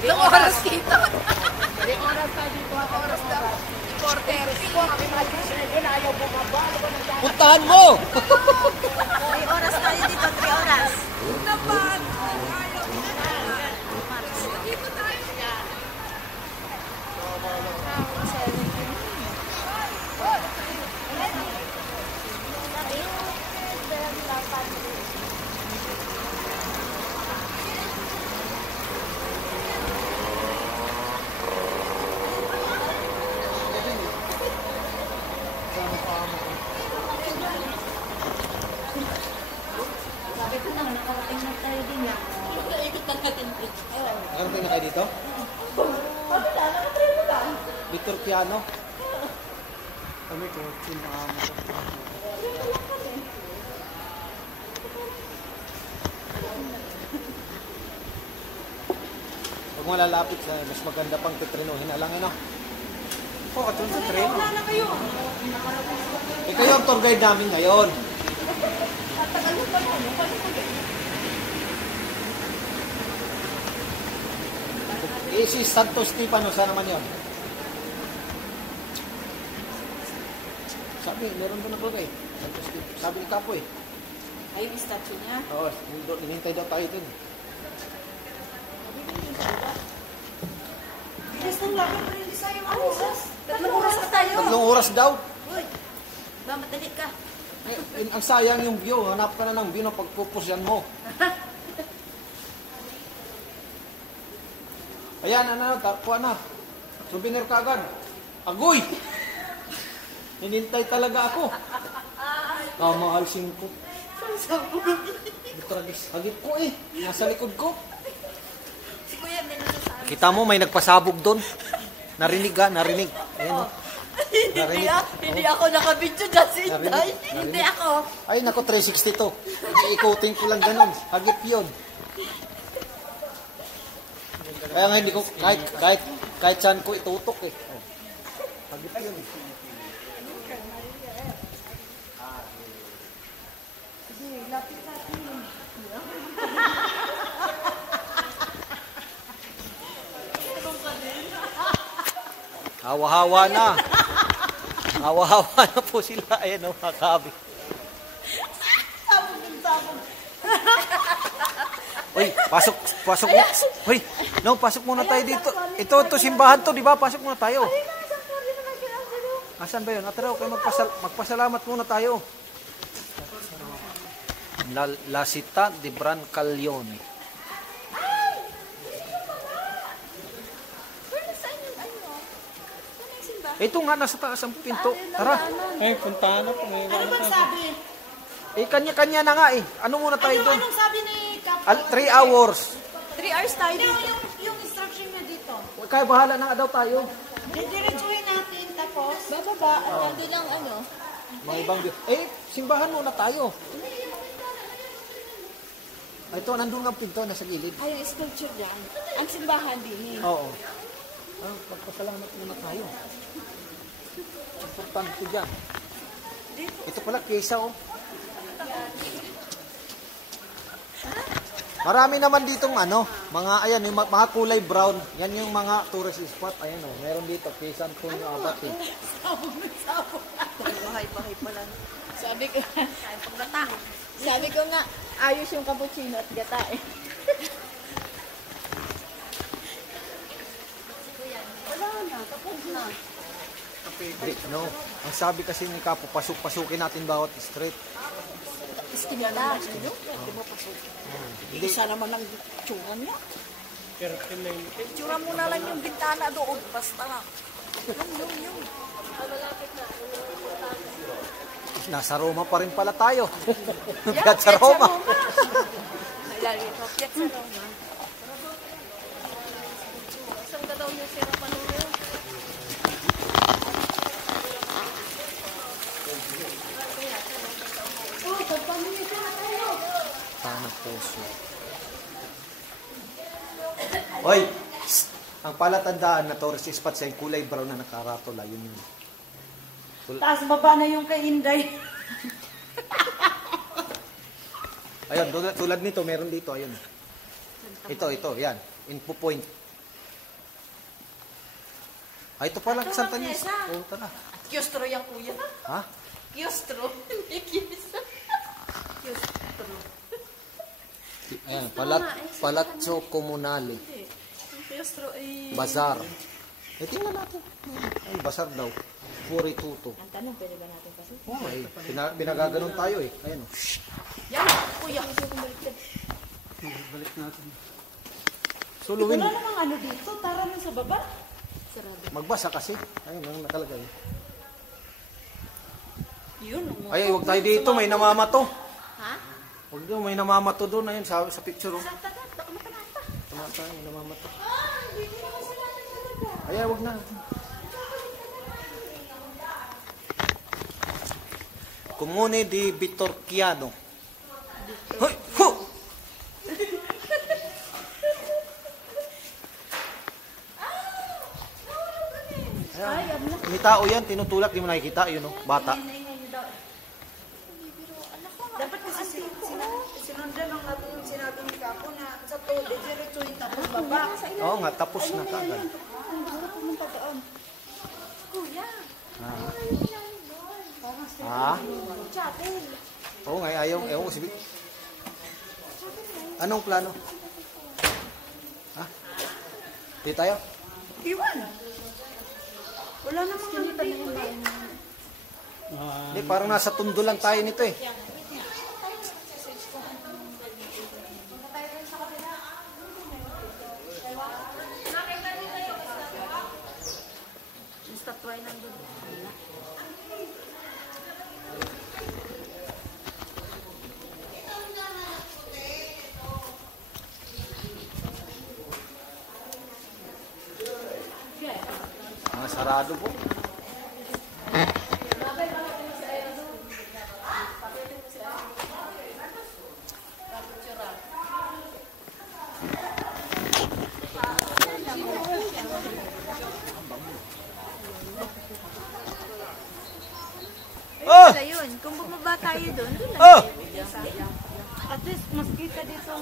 Ilang oras kita? 3 oras tayo dito. Oras daw. 4:30. Ayaw bumaba. Puntahan mo! 3 oras tayo dito, 3 oras. Napan! Ayaw. Dito tayo. Sabi ko na, nakarating na tayo din yan. Ikot na natin. Nakarating na kayo dito? Wala, nakatrain mo lang. Victor Piano? Kami ko, sinama ko. Huwag mo lalapit sa mas maganda pang titrinuhin na lang, ano? Oo, katulad sa tren. Wala na kayo. Eh, kayo ang tour guide namin ngayon. Matagal mo pa na, ano? Paano mo ba? Eh, si Santo Stefano, saan naman yun? Sabi, meron doon naglagay. Santo Stefano. Sabi ni Kapo eh. Ay, yung statue niya. Oo, inintay daw tayo dun. Bilis ng lakad pa rin sa'yo. Ano, sus? 3 oras na tayo. 3 oras daw. Uy, ba, madali ka. Eh, ang sayang yung view. Hanap ka na ng view na pagpupusyan mo. Ayan, kuha na. Souvenir ka agad. Agoy! Hinintay talaga ako. Mahal 5. Hagip ko eh. Nasa likod ko. Si Kuya, may nasasabi. Kita mo, may nagpasabog doon. Narinig ha, narinig. Ayan o. Hindi ako nakabidyo dyan, si Narinig. Inday. Narinig. Hindi ako. Ay, nako, 360 to. Iikutin ko lang ganun. Hagip yun. Kaya nga hindi ko, kahit saan ko itutok eh. Oh. Hagip yun. Hawa-hawa na. Hawa-hawa na po sila. Ayan o, mga kabi. Uy, pasok mo. Uy, no, pasok muna tayo dito. Ito simbahan to, di ba? Pasok muna tayo. Asan ba yun? Ataraw, kayo magpasalamat muna tayo. La Città di Brancaleone. Ito nga, nasa taas ang pinto. Tara. Ay, puntahan na po. Ano bang sabi? Eh, kanya-kanya na nga eh. Ano muna tayo doon? Anong sabi ni Kapwa? 3 hours. 3 hours tayo dito. Yung instruction niya dito. Kaya bahala na nga daw tayo. Didiretsuhin natin, tapos bababa. Hindi lang ano. Mga ibang view. Eh, simbahan muna tayo. Ito, nandun ang pinto, nasa gilid. Ay, yung sculpture dyan. Ang simbahan din eh. Oo. Pagpasalamat muna tayo. Importante dyan. Ito pala, kesa oh. Marami naman ditong ano, mga ayan, yung mga kulay brown. Yan yung mga tourist spot. Ayan oh, meron dito, Quezon, Puno, Abati. Sabog. Bahay-bahay pa lang. Sabi ko, sabi ko nga, ayos yung cappuccino at gata eh. Wala na, tapos na. Hindi, no. Ang sabi kasi ni Kapo, pasukin natin bawat street. Iskinita. Di ba pasok? Hindi. Isa naman ang tsura niya. Tsura mo na lang yung bintana doon. Basta lang. Yung. Nasa Roma pa rin pala tayo. Piazza Roma. Lalo ito, Piazza Roma. Saan ka daw yung sira panuyo? Tanang puso. Hoy! Ang palatandaan na tourist spot sa yung kulay brown na nakaratula, yun yun. Taas baba na yung kay Inday. Ayun, tulad nito, meron dito, ayun. Ito, yan. Info point. Ay, ito pala, Santa Ines. Oo, tara. Kiyostro yung kuya. Ha? Kiyostro. Hindi kiyostro. Kiyostro. Ayan, Palazzo Comunale. Kiyostro ay... Bazar. Eh, tingnan natin. Ay, bazar daw. Fuori tutto. Ang tanong, pwede ba natin kasi? Oo, ay, pinagaganon tayo eh. Ayan, oh. Yan, kuya. Balik natin. Suluin. Wala namang ano dito. Tara na sa baba. Sarado. Magbasa kasi. Ayun, ang nakalagay. Yun. Ay, huwag tayo dito. May namamato. Ha? Huwag doon, may namamato doon. Ayun, sa picture. Oh. Taga, mata. Tumata, may namamato. Ay, huwag na. Comune di Vitorchiano. Hoy! Hu! Ayan. May tao yan, tinutulak, di mo nakikita, yun o, bata. Dapat kasi sinundan lang natin yung sinabi ni Kapo na sa to, diretso yung tapos baba. Oo nga, tapos na kagad. Pumunta doon. Kuya. Ha? Chapel. Oo nga, ayaw ko si Anong plano? Ha? Di tayo? Iwan. Wala namang ano dito eh. Hindi, parang nasa tundo lang tayo nito eh. Basta try nandun. Mga sarado po. Oh! Ayun, kung bumaba tayo doon, doon lang. Oh! At least, mas kita dito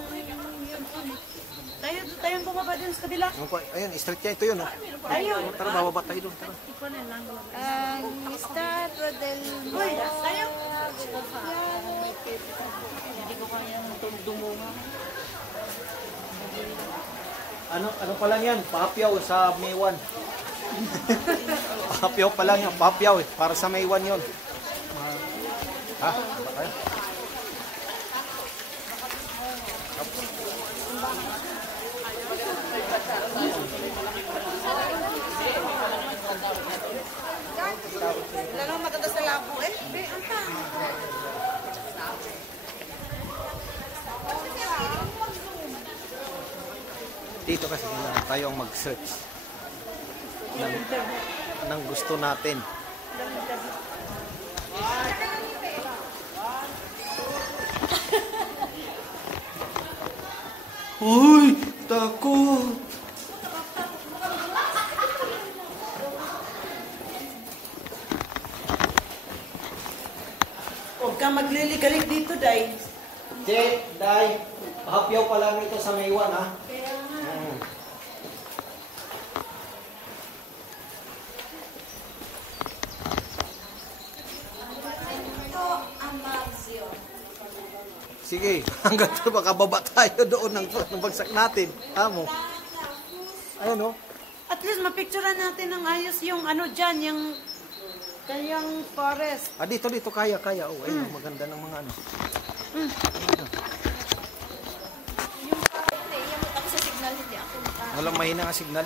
yung tayong bumaba din sa kabila. Ayun, straight niya ito yun. Oh. Ayun. Tara, bababa tayo doon. Tara. Ang Estatua del... Uy, tayo. Ano pa lang yan? Papyaw sa Maywan. Papyaw pa lang yan. Papyaw eh. Para sa Maywan yun. Ha? Ba kayo? Lalo maganda sa labo eh. Dito kasi kailangan tayo ang mag-search ng gusto natin. Uy! Takot! Huwag kang magliligalig dito, Day. Che, Day, hapyaw pa lang ito sa Maywan, ha? Sige, hanggang makababa tayo doon ng bagsak natin. Amo. Ayun, oh. At least mapicturean natin ng ayos yung ano dyan, yung kanyang forest. Ah, dito, kaya. Oh, ayun, maganda ng mga ano. Yung naiiyamot ako sa signal, hindi ako Walang mahina nga signal.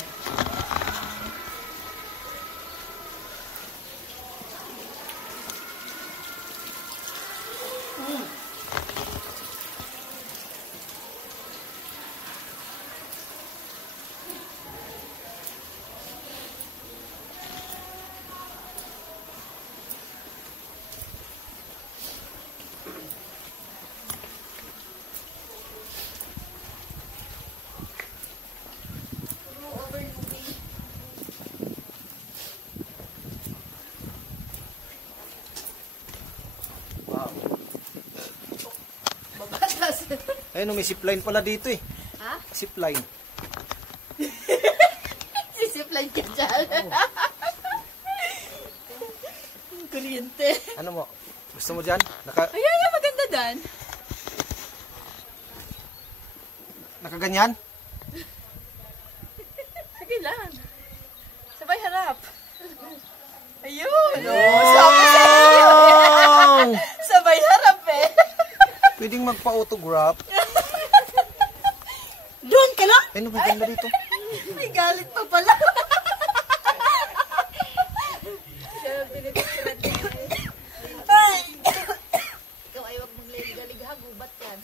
Ayun, may zipline pala dito eh. Ha? Zipline. Sisip Naka-slide ka dyan. Kuryente. Ano mo? Gusto mo dyan? Ayan nga, maganda dan. Nakaganyan? Sige lang. Sabay harap. Ayun. Sabi sa'yo. Sabay harap eh. Pwedeng magpa-autograph. Doon ka lang? Ano ba ganda dito? May galit pa pala. Siya pinipicturan niya. Ay! Ikaw ay huwag maglilig-galig ha, gubat yan.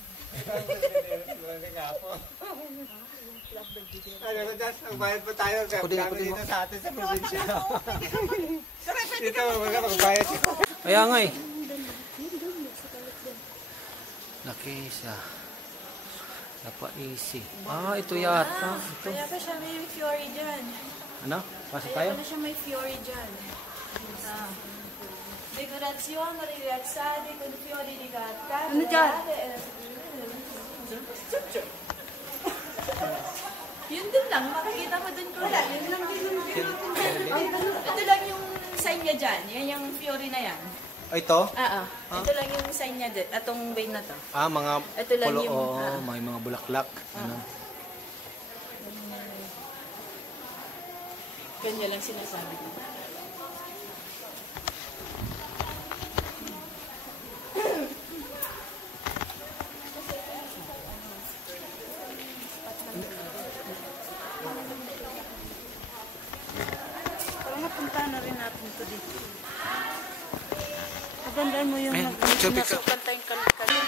Ano, just magbayad pa tayo. Kudin mo. Dito sa atin sa probinsya. Dito, magbayad siya. Kaya nga eh. Laki siya. Napa-easy. Ah, ito yata. Ito. Kaya pa siya may Fiore dyan. Ano? Pasok tayo? Kaya pa siya may Fiore dyan. Decorazione rilassate con fiori di carta. Ano dyan? Yun din lang, makikita mo dun ko. Wala, yun lang din yung ito lang yung sign niya dyan. Yan yung Fiore na yan. Ito? Ito lang yung sign niya dyan. Atong vein na to. Ah, mga Ito lang yung... Oo, may mga bulaklak. Ano? Kanya lang sinasabi ko. Parang napunta na rin natin to dito. Magandaan mo yung nasukan tayong kalit-kalit.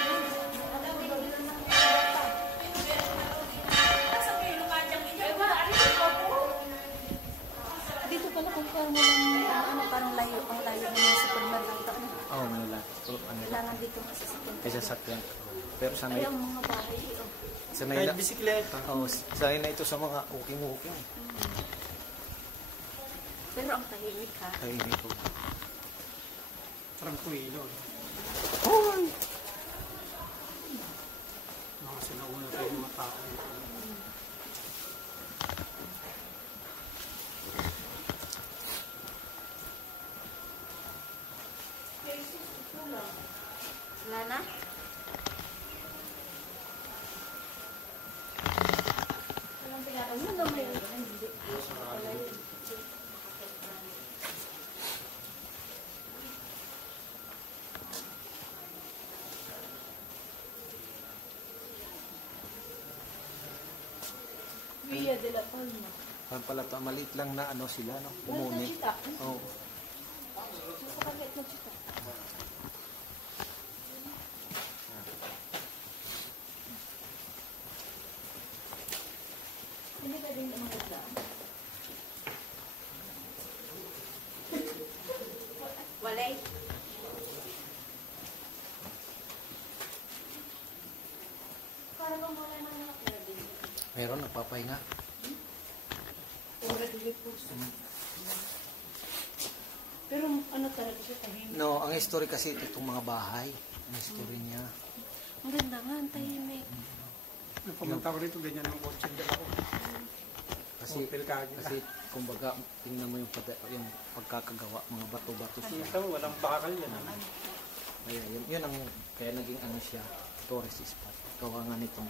Dito pala kung parang layo, ang layo ng mga supermarket. Oo, Manila. So, ano? Kailangan dito masasakyan. May sasakyan. Pero sanay, Ay, ang mga bahay. sanay Kahit na. bisikleta. Oo, sanay na ito sa mga uking-uking. Pero ang tahimik ha. Kaya hindi ko. Tranquilo. Mga sinauna tayo mga tao. Wala na? Via de la Palma. Parang pala ito, maliit lang na ano sila, no? Umuni. Oo. Walay. Meron, nagpapahinga. Pero ano talaga siya tahimik. No, ang history kasi itong mga bahay. Ang history niya. Ang ganda nga, ang tahimik. Nung pumunta ko rito, ganyan ang kotse dala ko. Kasi, Hotel Kagila. kasi kumbaga, tingnan mo yung pagkakagawa, mga bato-bato siya. Ito, walang bakal yan. Kaya yun ang, kaya naging ano siya, tourist spot. Gawa nga nitong,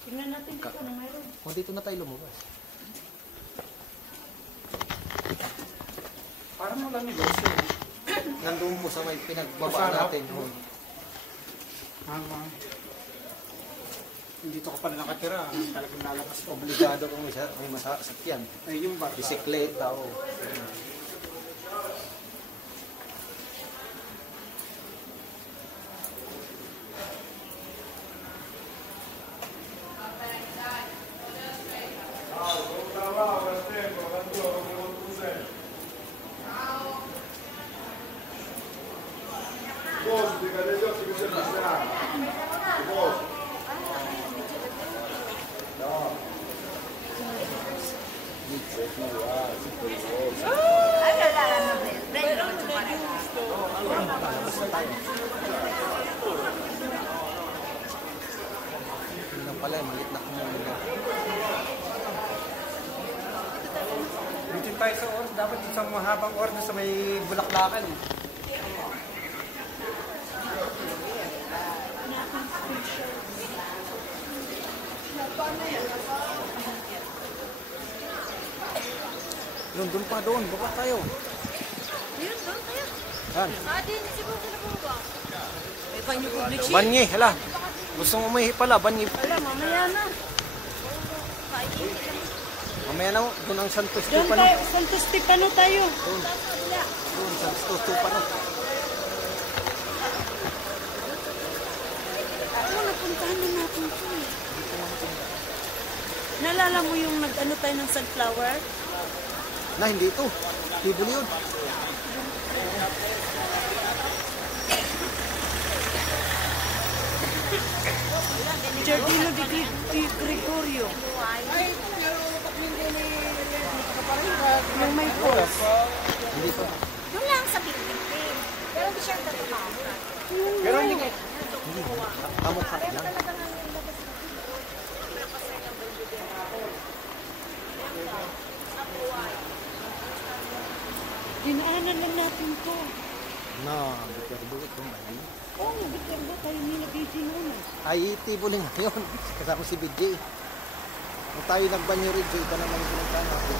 Tingnan natin dito na mayroon. kung dito na tayo lumabas. Parang walang negosyo. Nandun po sa may pinagbaba Masarap. natin. Oh. Dito ka pala nakatira. Talagang lalabas ko. Obligado kung may masasakyan. Ay, yung bata. Bisikleta o. Yun lang pala, maliit na kumulo. tayo sa oras. Dapat yung sa mahabang oras sa may bulaklakan. Doon pa doon. Baba tayo. Yun, doon tayo. Yan. Ate, siguro sila po ba? Eh, kanyo public shit. Bangi, hala. Gustong umihi pala, bangi. Wala, mamaya na. Mamaya na, doon ang Santos Doon Stefano. tayo, Santos Stefano tayo. Doon, Santos Stefano. Ano, napuntahan na natin ito eh. Naalala mo yung nag-ano tayo ng sunflower? Na, hindi ito. Tibuli yun. Giardino di Gregorio. Yung may post. Hindi to. Yung lang sa building. Pero hindi siya tatumaw. Pero hindi. Kamukha lang. Dinaanan lang natin to. Na, Biterbo ito. Oo, oh, bitin ba tayo nila busy muna? Ay, tibuli nga yun. Kasama si BJ. Kung tayo nagbanyo rin, iba naman yung pinuntahan natin.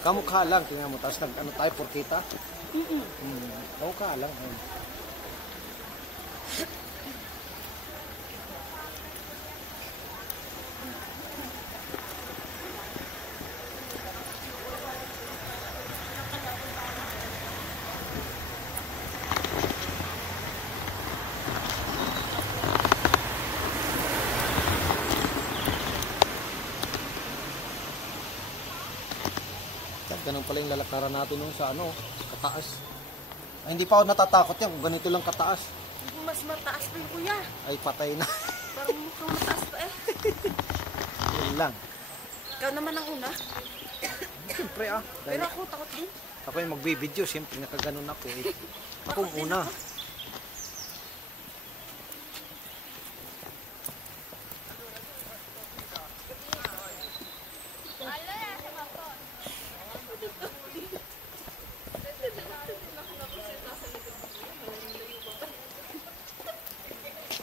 Kamukha lang, tingnan mo. Tapos nag-ano tayo, porkita. Kamukha lang. Ganun pala yung lalakaran natin nung sa ano, kataas. Ay, hindi pa ako natatakot yan kung ganito lang kataas. Mas mataas pa yung kuya. Ay, patay na. Parang mukhang mataas pa eh. Yun lang. Ikaw naman ang una. Siyempre Pero dahil ako takot din. ako yung magbibideo, siyempre nakaganon ako eh. Akong una.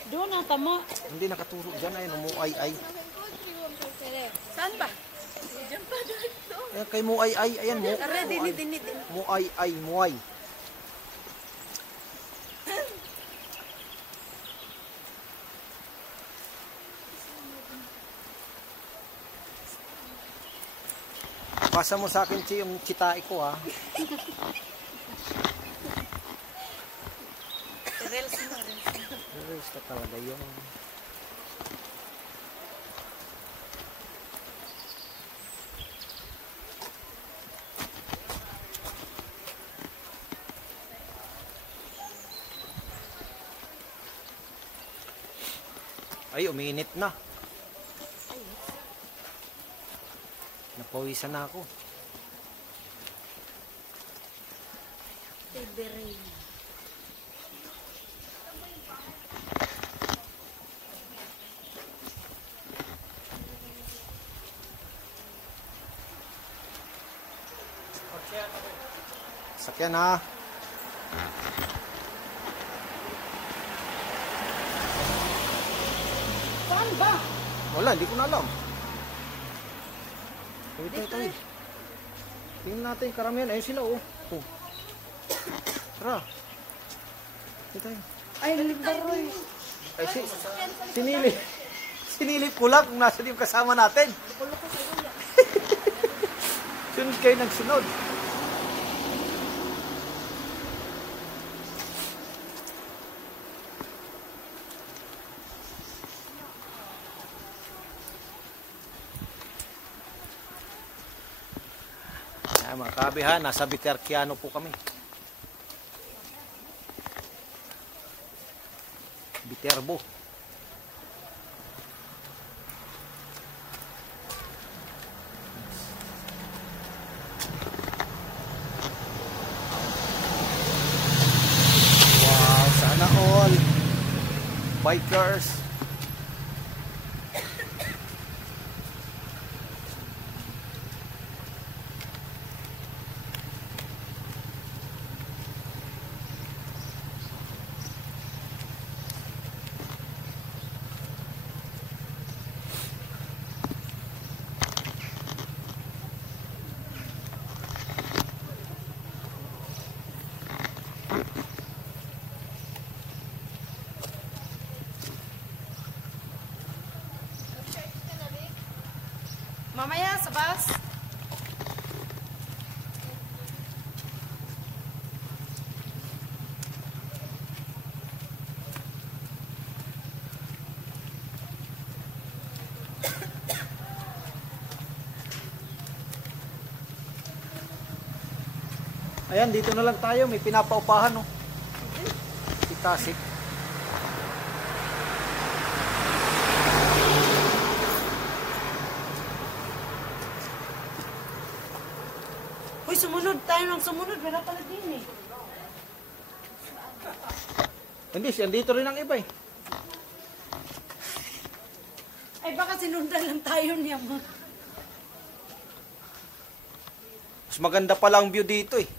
Doon ang tama. Hindi nakaturo dyan ay umuay-ay. Saan ba? Ayan kay muay-ay, ayan mo. Dinid, dinid. Muay-ay, muay. Pasa mo sa akin yung chitae ko ha. Reels ka talaga yun. Ay, uminit na. Napawisan na ako. Sakyan ha. Saan ba? Wala, hindi ko na alam. Tayo. Tingnan natin yung karamihan. Ayun sila oh. Oh. Tara. Tayo. Ay, Libaroy. Ay, sinilip. Sinilip ko lang kung nasa yung kasama natin. Sunod kayo nagsunod. Ay, mga kabihan, nasa Biterquiano po kami. Biterbo. Wow, sana all bikers. Mamaya sa bus. Ayan, dito na lang tayo. May pinapaupahan, no? Si Tasik. Uy, sumunod tayo ng sumunod. Wala pala din eh. Hindi, dito rin ang iba eh. Ay, baka sinundan lang tayo niya mo. Mas maganda pala ang view dito eh.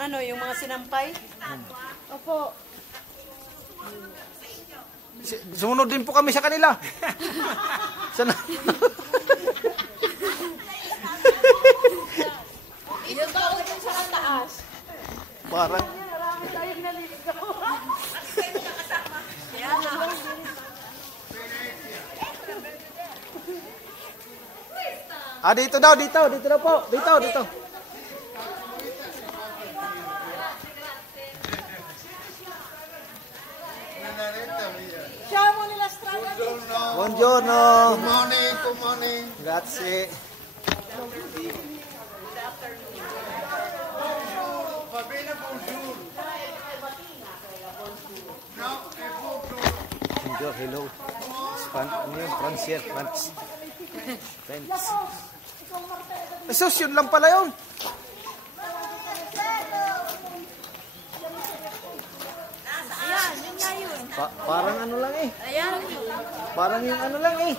Ano, yung mga sinampay? Opo. Sumunod din po kami sa kanila. Sana? Ito ba ako sa taas? Parang, Marami tayong naliligaw. Kaya nga. dito daw, dito daw po. Dito. Siya mo nila strada. Buongiorno. Good morning. Grazie. Bonjour, hello. Ano yun? Francier, France. French. Jesus, yun lang pala yun. Ayan, yun nga yun. Parang ano lang eh. Ayan. Parang yung ano lang eh.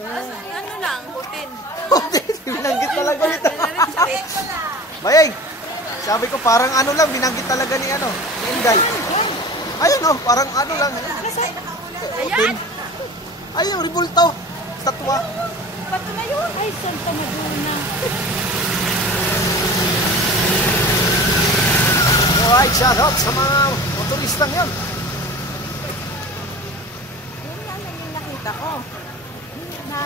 Ano lang, putin. Binanggit talaga nito. Bayay, sabi ko parang ano lang, binanggit talaga ni ano, ni Inday. Ayun oh, parang ano lang. Ayan. Ayun, ribulto. Statwa. Bato na yun. Ay, Santa Madonna. Alright, shout out sa mga motoristang yun. Yun nga lang yung nakita ko. Na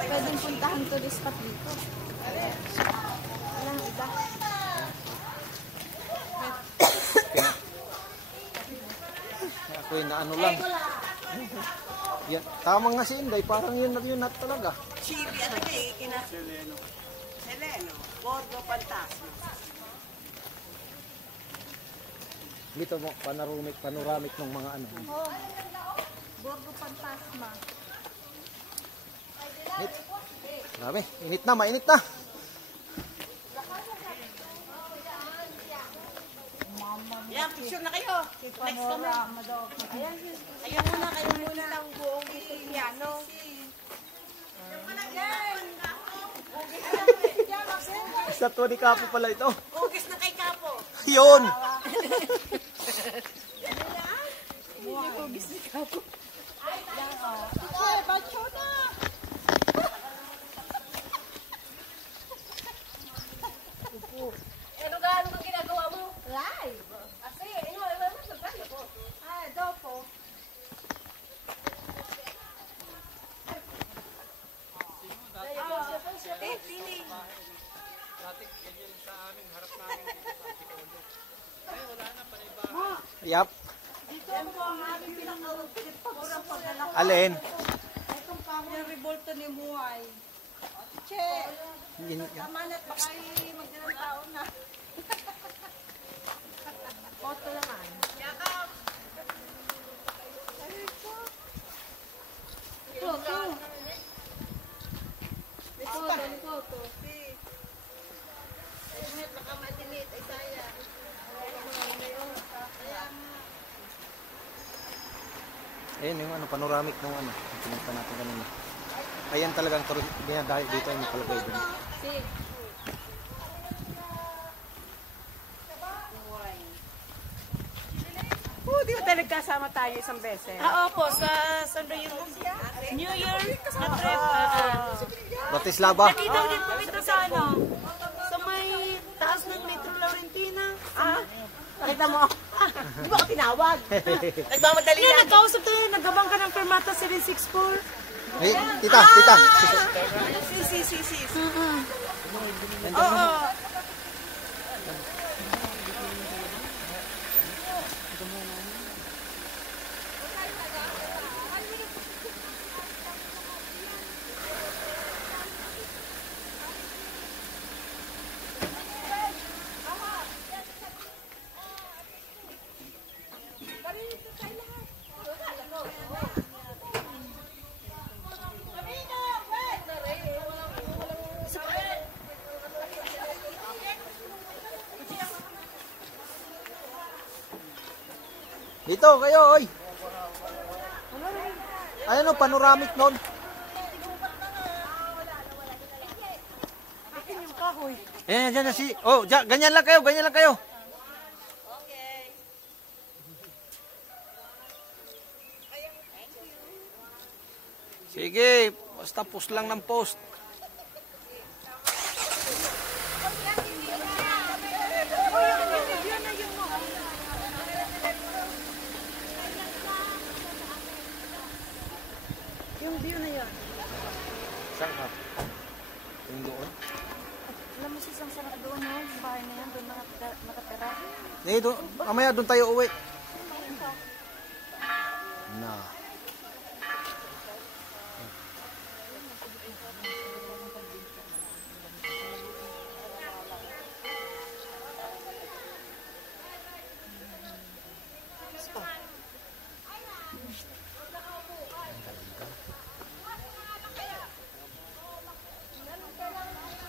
pwedeng puntahan tourist spot dito. Walang iba. Ako na ano lang. Yan, tama nga si Inday, parang yun na talaga. Chili, ano kayo? Seleno. Borgo Fantasma. Dito mo, panoramic ng mga ano. Borgo Fantasma. Init. Grabe, init na, mainit na. Yan, picture na kayo. Next kami. Kayo muna ang buong Italiano. Statwa ni Kapo pala ito. Ugis na kay Kapo. Yun! Ano gaano ka ginagawa mo? Live. Kasi, ano magkano ko? Dopo. Yap. Alin? Itong pamo yung revolto ni Muay. Che, tama na't baka magdalang tao na. Foto naman. Yakap! Foto. May foto. Baka madilit. Ay, sayang. Ayun yung ano, panoramic ng ano. Pinunta natin kanina. Ayan talagang dahil dito yung palagay din. Di ba tayo nagkasama tayo isang beses? Opo, sa San Remo. New Year na trip. Bratislava. Nakita din po kita sa ano. Sa may taas ng Metro Laurentina. Nakita mo? Di ba ka tinawag? Nagmamadali Hindi, nagkausap tayo. Nagabang ka ng Fermata 764. Hey, tita. Si. Nandiyan. Dito kayo, oy. Ayan o, panoramic nun. Akin yung kahoy. Ayan, dyan na si... Oh, dyan, ganyan lang kayo. Sige, basta post lang ng post. Yung view na yan. Saan ka? Yung doon? Alam mo sisang sarap doon, no? Yung bahay na yan, doon nakatira. Eh, doon, mamaya doon tayo uwi. Na.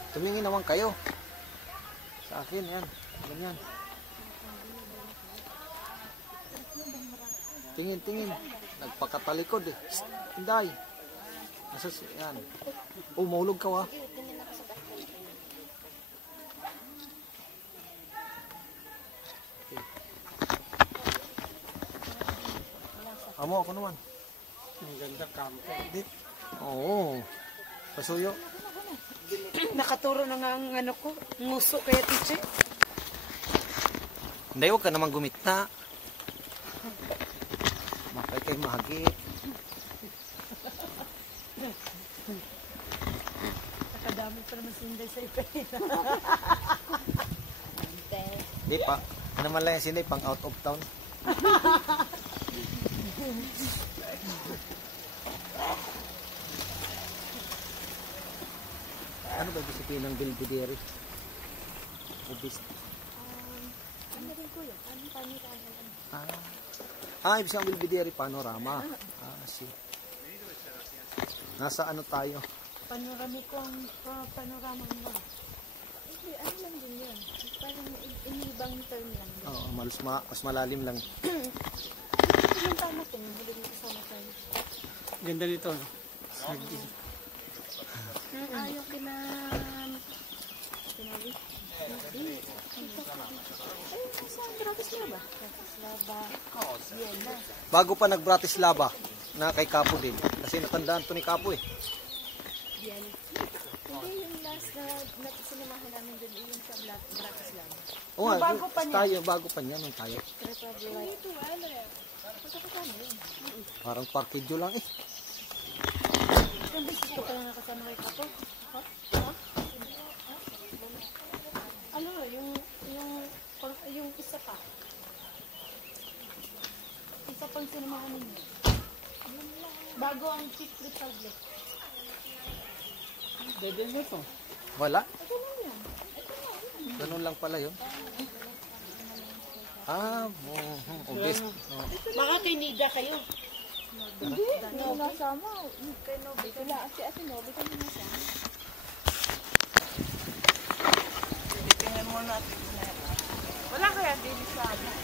Tumingin naman kayo. Sa akin, yan. Ganyan. Tingin. Nagpakatalikod eh. Shhh, Inday. Yan. Oh, mahulog ka wa. Amo, ako naman. Ang ganda kampo. Oo. Pasuyo. Nakaturo na nga ang ano ko, nguso kaya teacher. Hindi, huwag ka naman gumita. Makay kayo mahagit. Nakadami pa naman sinday sa ipin. Hindi pa. Ano naman lang yung sinay, pang out of town. Ano ba disiplina ng Belvedere? Obis. Ano rin kuya? Ano Ibig sabihin Belvedere panorama. See. Nasa ano tayo? Panoramic ko ang panorama mo. Hindi, ano lang din yun. Parang inibang term lang. Oo, mas malalim lang. Yung tama ko, hindi ko kasama tayo. Ganda dito. Yung Pinabi? Hindi. Ay, saan? Bratislava? Bratislava. Vienna. Bago pa nag-Bratislava, na kay Kapo din. Kasi natandaan to ni Kapo eh. Vienna. Hindi, yung last na sinamahan namin doon yung sa Bratislava. Oo nga, Bago pa niya. tayo, bago pa niya nung tayo. Republic. Ito, ano yan? Magkakasama yun. Parang parkidyo lang eh. Yung bisis ko pala nakasama kay Kapo. Ano, yung isa pa. Isa pang sinamahan ninyo. Bago ang Czech Republic. Dede mo to. Wala? Ganun lang pala yun. Obis. Baka kay Nida kayo. Hindi, hindi nasama. Kay Nobi. Wala, si Ate Nobi kami nasama. Tingnan mo natin. Wala kaya din sa amin.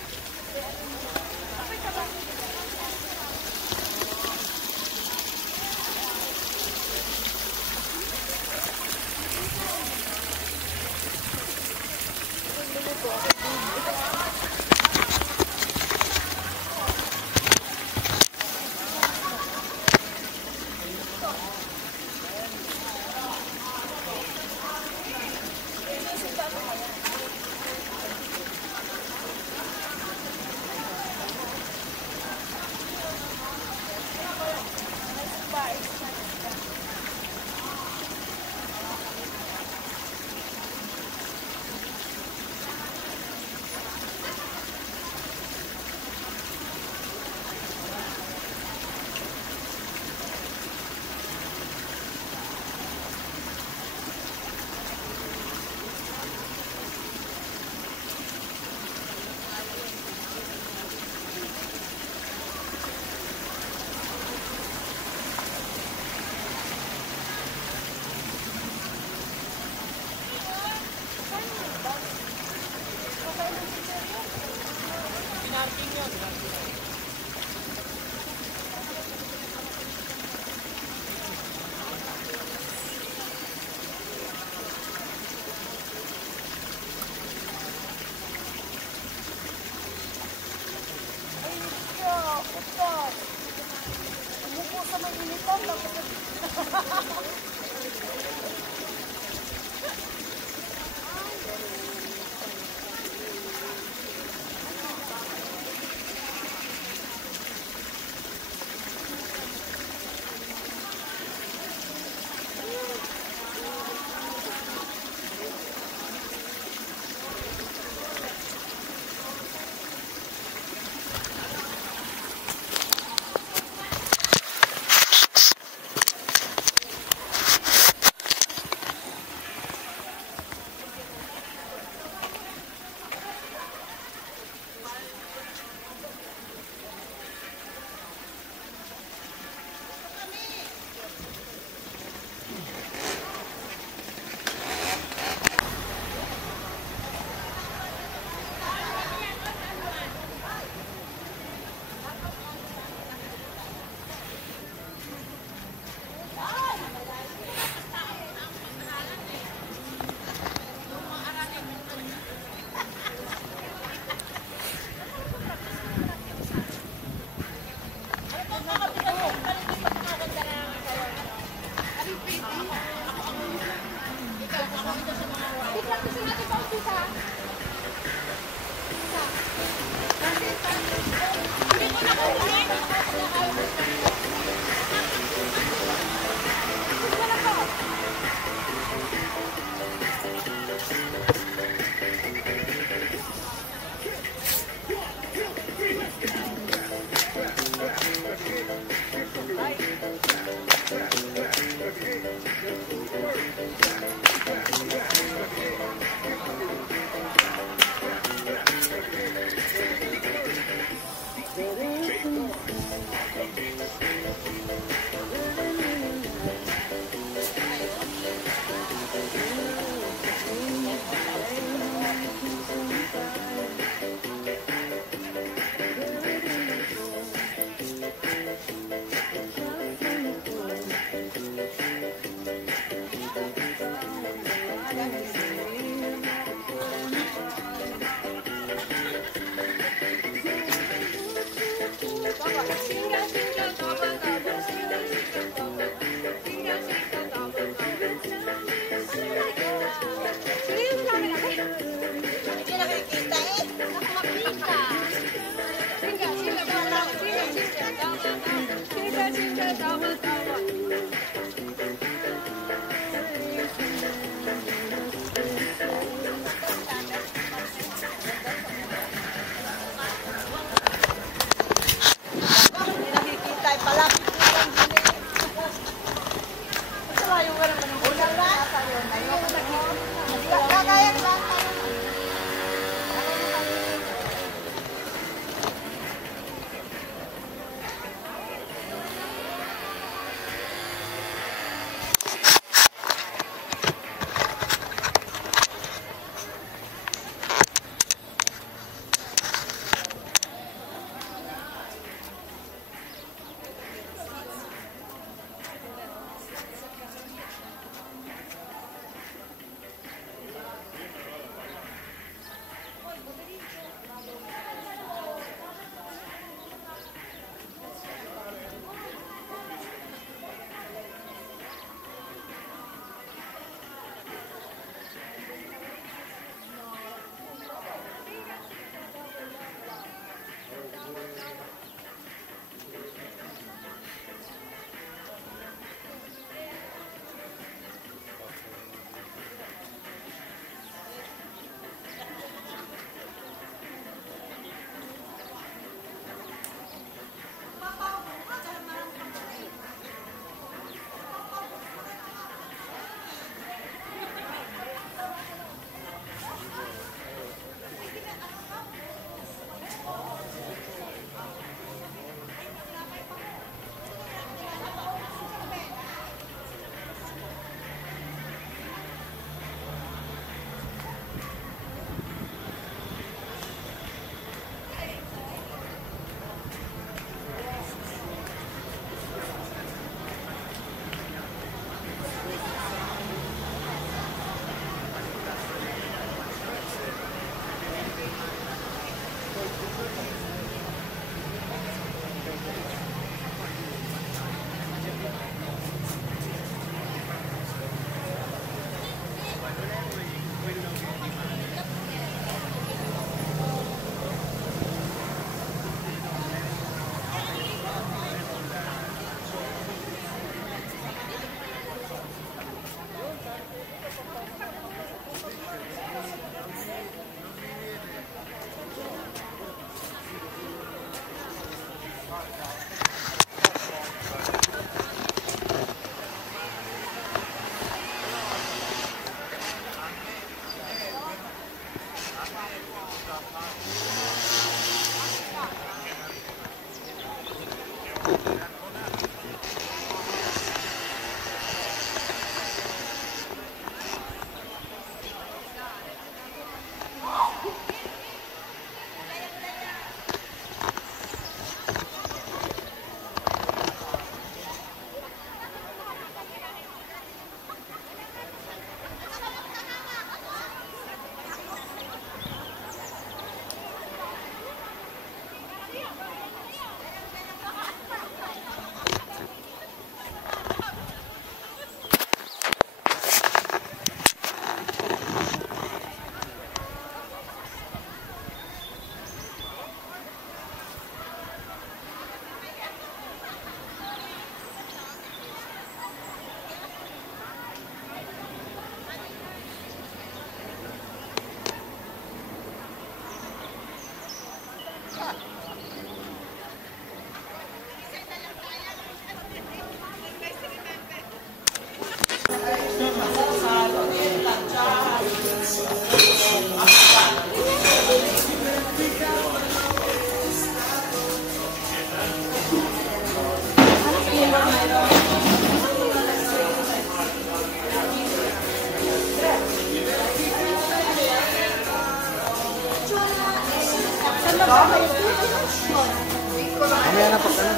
Mamaya na pag ano.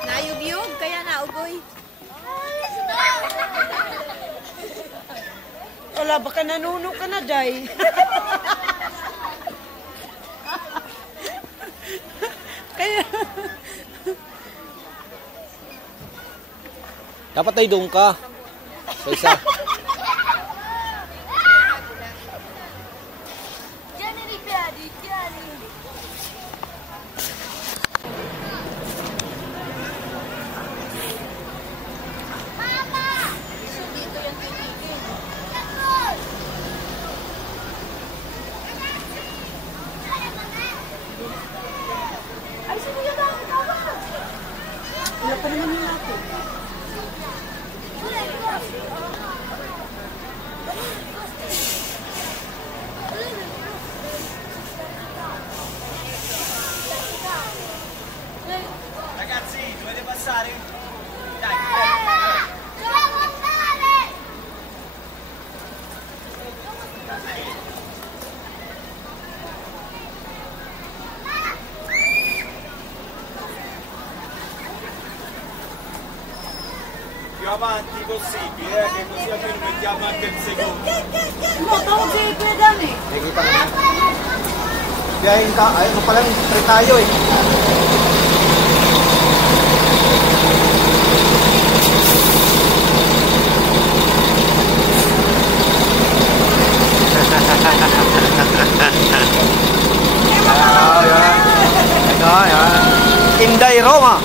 Nayugyug, kaya naugoy. Wala, baka nanuno ka na, Day. Kaya... Dapat ay doon ka. Sa isa. Wala pa naman yung natin. Ragazzi, dovete passare? Dai. Più avanti possibile, che così almeno mettiamo anche il secondo. Mo, tawag sa Kuya Dani. Nakikita mo na. Biyahin ka. Ay, ano pala, trip tayo eh. Ayan. Inday Roma.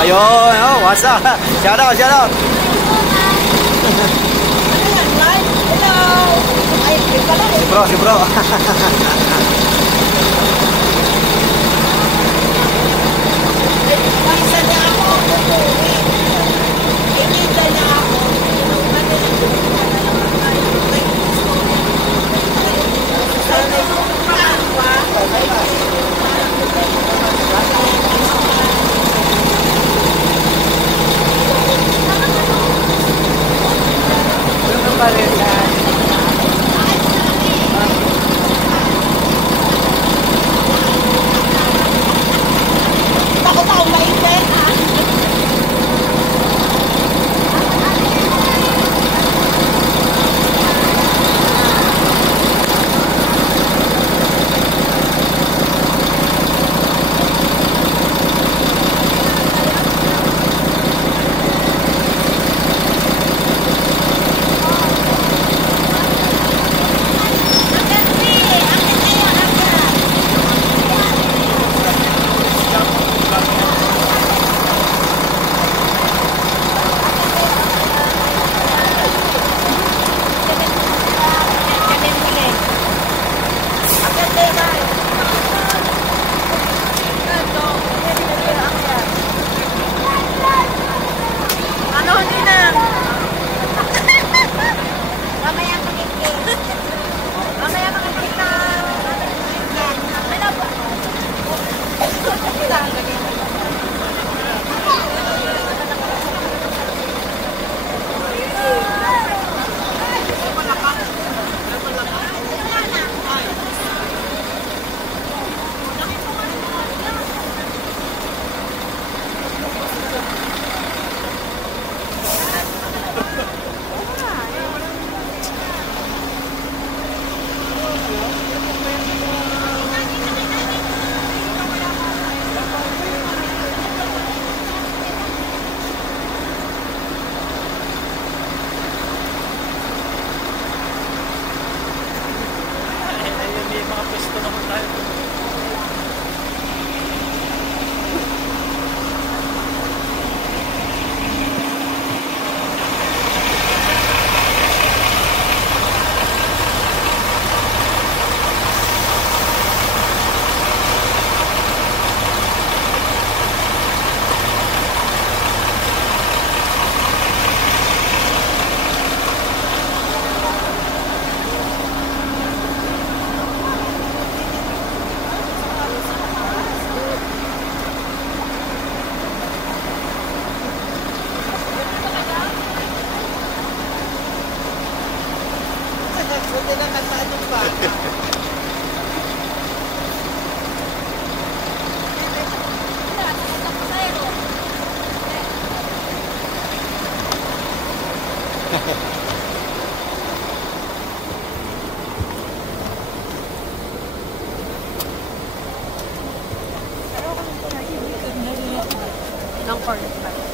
Ayun, oh, what's up? Shout out, shout out. Hello! Ay, pala eh. Si bro. Isa na ako, pupuwi. Inita na ako. ng corn pie.